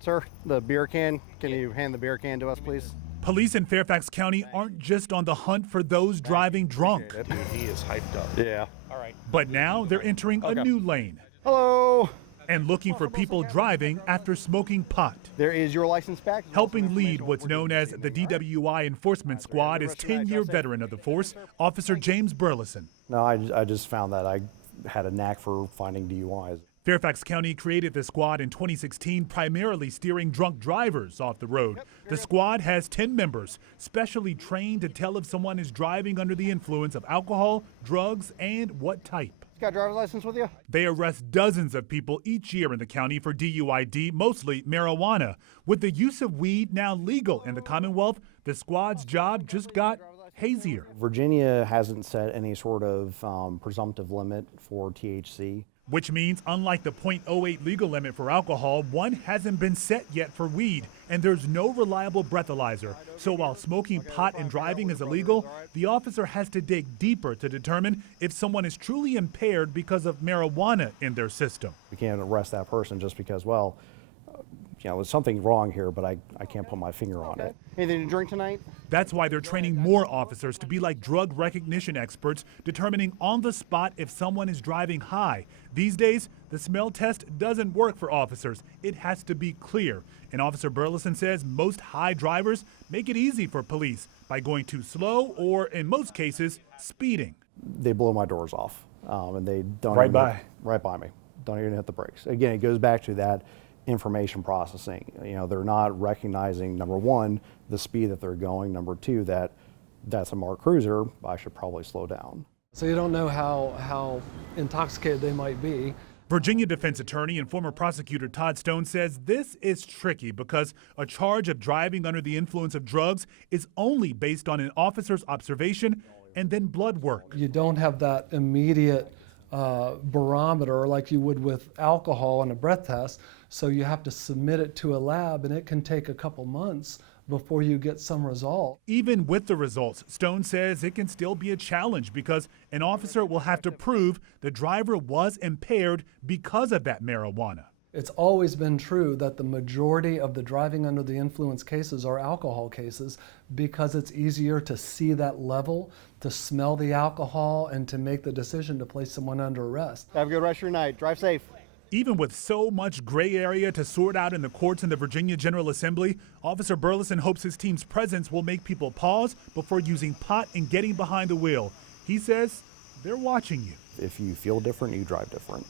Sir, the beer can, can you hand the beer can to us, please? Police in Fairfax County aren't just on the hunt for those driving drunk, Dude, he is hyped up. Yeah. but now they're entering a new lane Hello. and looking for people driving after smoking pot. There is your license back. Helping lead what's known as the DWI Enforcement Squad is 10-year veteran of the force, Officer James Burleson. No, I just found that I had a knack for finding DUIs. Fairfax County created the squad in 2016, primarily steering drunk drivers off the road. The squad has 10 members, specially trained to tell if someone is driving under the influence of alcohol, drugs, and what type. Got a driver's license with you? They arrest dozens of people each year in the county for DUID, mostly marijuana. With the use of weed now legal in the Commonwealth, the squad's job just got hazier. Virginia hasn't set any sort of presumptive limit for THC. Which means, unlike the .08 legal limit for alcohol, one hasn't been set yet for weed, and there's no reliable breathalyzer. So while smoking pot and driving is illegal, the officer has to dig deeper to determine if someone is truly impaired because of marijuana in their system. We can't arrest that person just because, well, there's something wrong here, but I can't put my finger on it. Anything to drink tonight? That's why they're training more officers to be like drug recognition experts, determining on the spot if someone is driving high. These days, the smell test doesn't work for officers. It has to be clear. And Officer Burleson says most high drivers make it easy for police by going too slow or, in most cases, speeding. They blow my doors off, and they don't Right by me. Don't even hit the brakes. Again, it goes back to that information processing. They're not recognizing, number one, the speed that they're going. Number two, that's a marked cruiser. I should probably slow down. So you don't know how intoxicated they might be. Virginia defense attorney and former prosecutor Todd Stone says this is tricky because a charge of driving under the influence of drugs is only based on an officer's observation and then blood work. You don't have that immediate barometer like you would with alcohol on a breath test, so you have to submit it to a lab, and it can take a couple months before you get some result. Even with the results, Stone says it can still be a challenge because an officer will have to prove the driver was impaired because of that marijuana. It's always been true that the majority of the driving under the influence cases are alcohol cases because it's easier to see that level, to smell the alcohol, and to make the decision to place someone under arrest. Have a good rest of your night. Drive safe. Even with so much gray area to sort out in the courts and the Virginia General Assembly, Officer Burleson hopes his team's presence will make people pause before using pot and getting behind the wheel. He says they're watching you. If you feel different, you drive different.